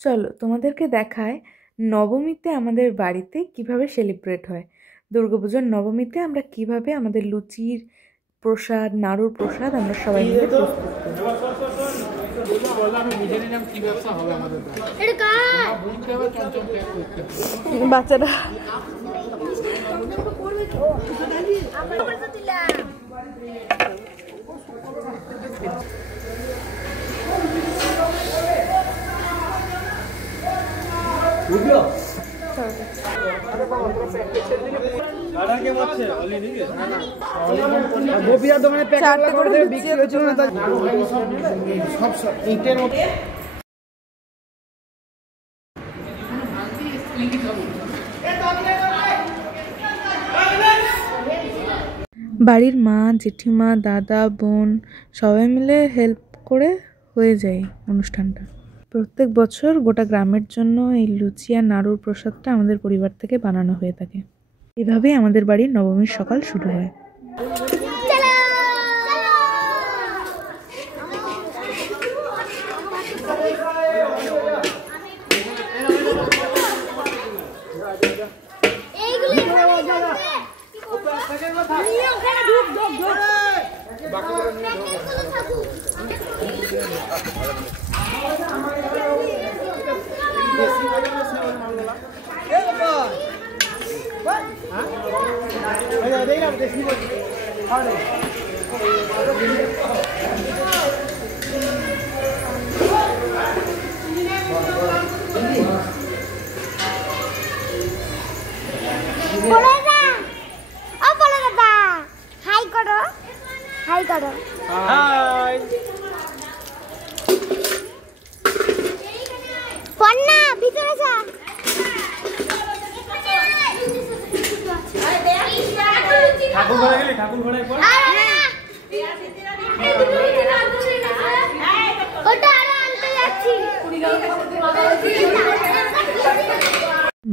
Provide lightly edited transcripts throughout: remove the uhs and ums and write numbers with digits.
চলো তোমাদেরকে দেখায় নবমীতে আমাদের বাড়িতে কিভাবে সেলিব্রেট হয়। দুর্গাপুজোর নবমীতে আমরা কিভাবে আমাদের লুচির প্রসাদ, নাড়ুর প্রসাদ আমরা সবাই মিলে প্রস্তুত করি। বাচ্চারা বাড়ির মা, জেঠিমা, দাদা, বোন সবাই মিলে হেল্প করে হয়ে যায় অনুষ্ঠানটা। প্রত্যেক বছর গোটা গ্রামের জন্য এই লুচি আর নাড়ুর প্রসাদটা আমাদের পরিবার থেকে বানানো হয়ে থাকে। এভাবেই আমাদের বাড়ির নবমীর সকাল শুরু হয়।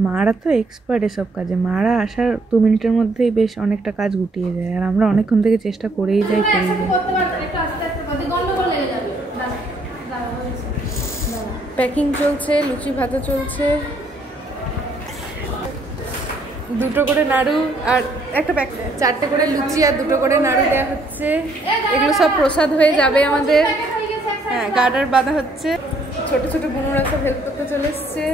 মারা তো এক্সপার্ট এসব কাজে। মারা আসার 2 মিনিটের মধ্যেই বেশ অনেকটা কাজ গুটিয়ে যায়, আর আমরা অনেকক্ষণ থেকে চেষ্টা করেই যাই। প্যাকিং চলছে, লুচি ভাজা চলছে, 2টো করে নাড়ু আর একটা 4টে করে লুচি আর 2টো করে নাড়ু দেওয়া হচ্ছে। এগুলো সব প্রসাদ হয়ে যাবে আমাদের। হ্যাঁ, গার্ডার বাঁধা হচ্ছে। ছোট ছোট বুনুরা সব হেল্প করতে চলে এসছে।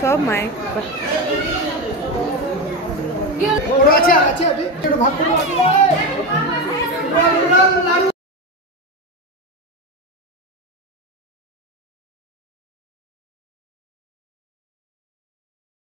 সব মায়ের